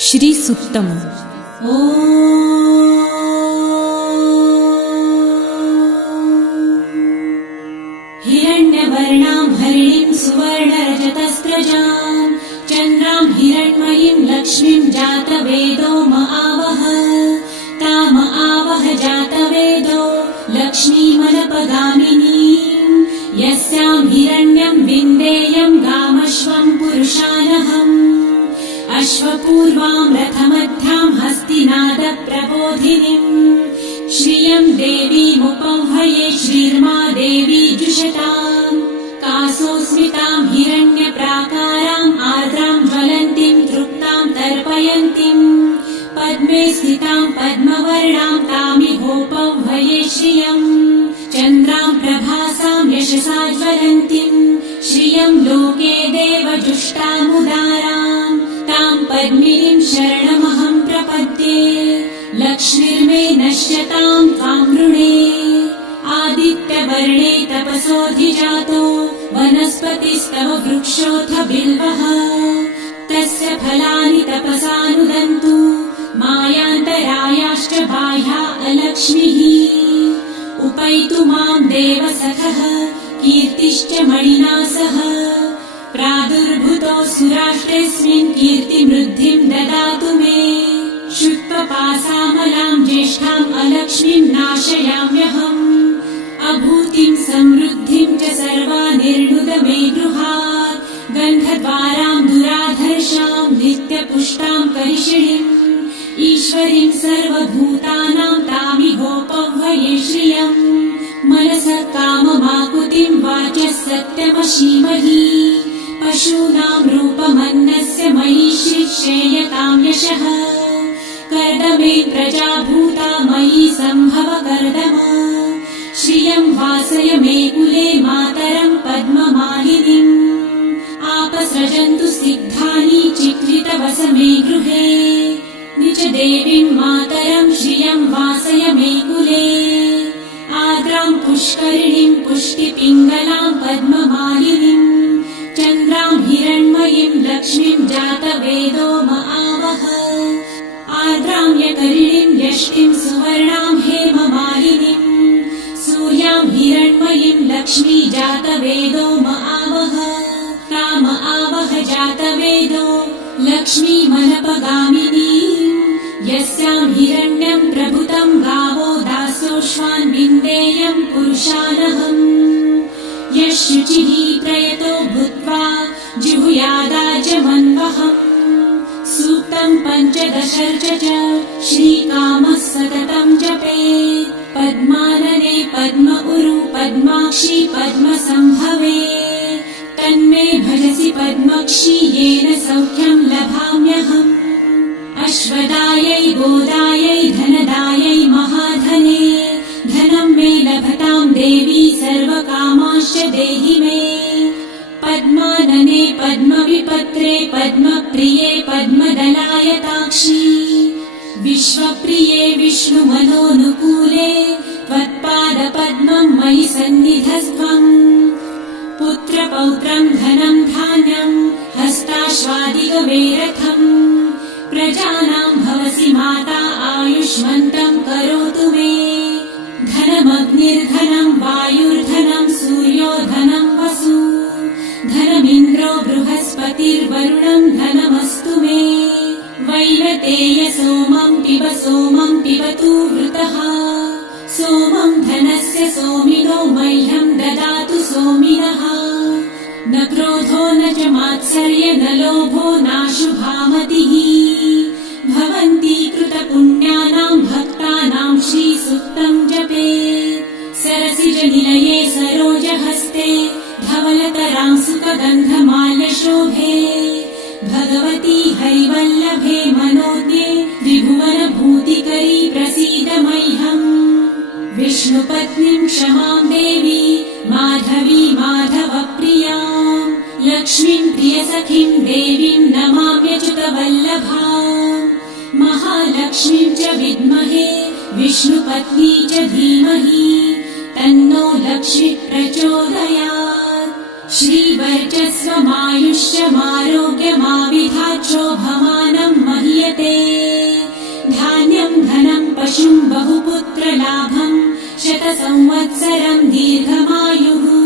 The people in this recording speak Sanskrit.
श्रीसूक्तम्। हिरण्यवर्णां हरिणीं सुवर्णरजतस्रजां चन्द्रां हिरण्मयीं लक्ष्मीं जातवेदो म आवह ताम आवह जातवेदो लक्ष्मीमनपगामिनीं यस्यां हिरण्यं विन्देयं गामश्वं पुरुषानहम् अश्वपूर्वां रथमध्यां हस्तिनादप्रबोधिनीं श्रियं देवीमुपह्वये श्रीर्मा देवी जुषताम् कासोऽस्मितां हिरण्यप्राकाराम् आर्द्रां ज्वलन्तीं तृप्तां तर्पयन्तीं पद्मे स्थितां पद्मवर्णां तामिहोपह्वये श्रियम् चन्द्रां प्रभासां यशसा ज्वलन्तीं श्रियं लोके देवजुष्टामुदाराम् तां पद्मिनीं शरणमहं प्रपद्ये लक्ष्मीर्मे नश्यतां त्वां वृणे आदित्यवर्णे तपसोऽधिजातो वनस्पतिस्तव वृक्षोऽथ बिल्वः तस्य फलानि तपसानुदन्तु मायान्तरायाश्च बाह्या अलक्ष्मीः उपैतु मां देवसखः कीर्तिश्च मणिना सह प्रादुर्भूतो सुराष्ट्रेऽस्मिन् कीर्तिमृद्धिं ददातु मे शुक्लपासामलां ज्येष्ठाम् अलक्ष्मीं नाशयाम्यहम् अभूतिं समृद्धिं च सर्वानिर्णुद मे गृहात् गन्धद्वारां दुराधर्षां नित्यपुष्टां करिषिणीम् ईश्वरीं सर्वभूतानां तामिहोपह्वये श्रियम् मनसः काममाकुतिं वाचः सत्यमशीमहि पशूनां रूपमन्नस्य मयि श्रेयतां यशः कर्दमे प्रजाभूता मयि सम्भव कर्दम श्रियं वासय मे कुले मातरं पद्ममालिनीम् आपसृजन्तु सिद्धानि चिक्लितवस मे गृहे निज देवीं मातरं श्रियं वासय मे कुले आर्द्रां पुष्करिणीं पुष्टिपिङ्गलां पद्ममालिनीं चन्द्रां हिरण्मयीं लक्ष्मीं जातवेदो म आवह आर्द्रां यकरिणीं यष्टिं सुवर्णां हेममालिनीं सूर्यां हिरण्मयीं लक्ष्मी जातवेदो म आवह ताम आवह जातवेदो लक्ष्मीमनपगामिनीं यस्यां हिरण्यं प्रभुतं गावो दासोऽश्वान् विन्देयं पुरुषानहम् यः शुचिः प्रयतो भूत्वा जिहुयादाजमन्वहम् सूक्तं पञ्चदशर्च च श्रीकामः सततं जपेत् पद्मानने पद्म उरु पद्माक्षी पद्मसम्भवे तन्मे भजसि पद्मक्षी येन सौख्यं लभाम्यहम् अश्वदायै गोदायै धनदायै महाधने धनं मे लभतां देवी सर्वकामांश्च देहि मे पद्मानने पद्मविपत्रे पद्मप्रिये पद्मदलायताक्षी विश्वप्रिये विष्णुमनोनुकूले त्वत्पादपद्मं मयि सन्निधस्त्वम् पुत्रपौत्रं धनं धान्यं हस्ताश्वादिगवेरथम् प्रजानां भवसि माता आयुष्मन्तं करोतु मे धनमग्निर्धनं वायुर्धनं सूर्यो धनं वसु धनमिन्द्रो बृहस्पतिर्वरुणं धनमस्तु मे वैनतेय सोमं पिबतु वृतः सोमं धनस्य सोमिनो मह्यं ददातु सोमिनः न क्रोधो न च मात्सर्य न लोभो नाशुभामतिः भवन्ति कृतपुण्यानां भक्तानां श्रीसूक्तं जपेत् सरसिजनिलये सरोजहस्ते धवलतरां सुखगन्धमाल्यशोभे भगवती हरिवल्लभे मनोज्ञे त्रिभुवनभूतिकरी प्रसीद मह्यम् विष्णुपत्नीं क्षमां देवी माधवी माधवप्रियां लक्ष्मीं प्रियसखीं देवीं नमाम्यच्युतवल्लभाम् महालक्ष्मीं च विद्महे विष्णुपत्नी च धीमहि तन्नो लक्ष्मी प्रचोदयात् श्रीवर्चस्वमायुष्यमारोग्यमाविधाच्छोभमानं महीयते। पशुम् बहुपुत्रलाभम् शतसंवत्सरम् दीर्घमायुः